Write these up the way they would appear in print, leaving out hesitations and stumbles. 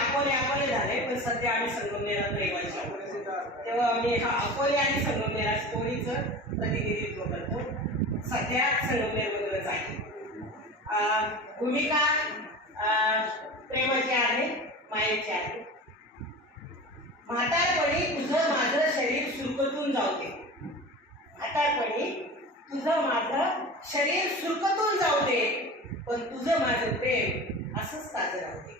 अकोले झाले, पण सध्या आम्ही संगमनेरात रहिवासी आहोत. तेव्हा आम्ही अकोले आणि संगमनेर स्टोरीचं प्रतिनिधित्व करतो. सध्या संगमनेरमधूनच आहे. भूमिका प्रेमाची आहे, मायेची आहे. म्हातारपणी तुझं माझं शरीर सुरकतून जाऊ दे. म्हातारपणी तुझं माझं शरीर सुरकतून जाऊ दे, पण तुझं माझं प्रेम असंच ताजं राहू दे.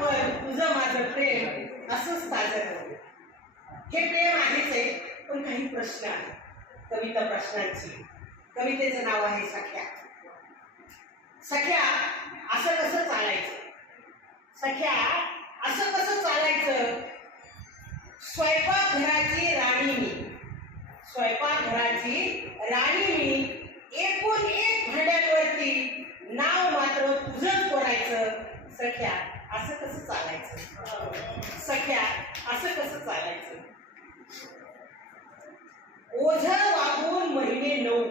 पण तुझं माझं प्रेम असंच ताजं राहू दे. हे प्रेम आहेच आहे, पण काही प्रश्न आहेत. कविता प्रश्नांची. कवितेचं नाव आहे सख्या. सख्या असं कसं चालायचं? सख्या असं कसं चालायचं? स्वयंपाकघराची राणी मी, स्वयंपाकघराची राणी मी, एकूण एक भांड्यांवरती नाव मात्र तुझंच कोरायचं. सख्या असं कसं चालायचं? सख्या असं कसं चालायचं? ओझं वागून महिने 9,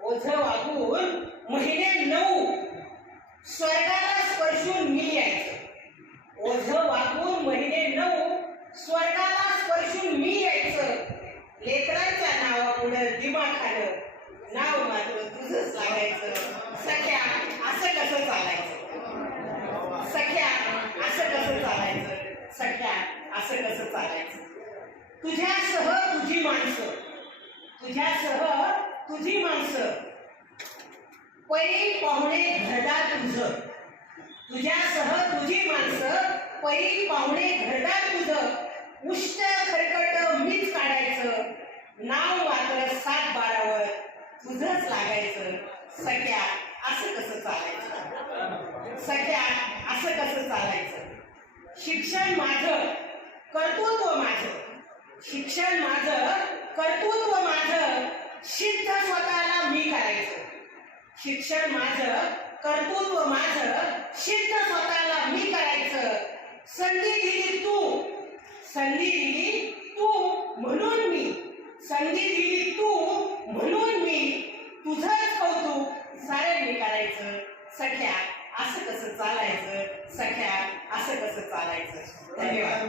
ओझं वागून महिने 9 स्वर्गाला स्पर्शून मी यायचं. ओझं वागून महिने 9 स्वर्गाला स्पर्शून मी यायचं. लेकरांच्या नावापुढं दिमाखानं नाव मात्र तुझंच लागायचं. सख्या असं कसं चालायचं? सख्या असं कसं चालायचं? सख्या असं कसं चालायचं? तुझ्यासह तुझी माणसं, तुझ्यासह तुझी माणसं, पै पाहुणे घरदार तुझं. तुझ्यासह तुझी माणसं, पै पाहुणे घरदार तुझं. उष्ट खरकट मीच काढायचं. नाव मात्र 7-12वर तुझंच लागायचं. सख्या असं कसं चालायचं? सख्या असं कसं चालायचं? शिक्षण माझं, कर्तृत्व माझं. शिक्षण माझं, कर्तृत्व माझं. सिद्ध स्वतःला मी करायचं. शिक्षण माझं, कर्तृत्व माझं. सिद्ध स्वतःला मी करायचं. संधी दिली तू, संधी दिली तू म्हणून मी, संधी दिली तू म्हणून मी, तुझंच कौतुक साऱ्यांनी करायचं. सख्या असं कसं चालायचं? सख्या असं कसं चालायचं? धन्यवाद.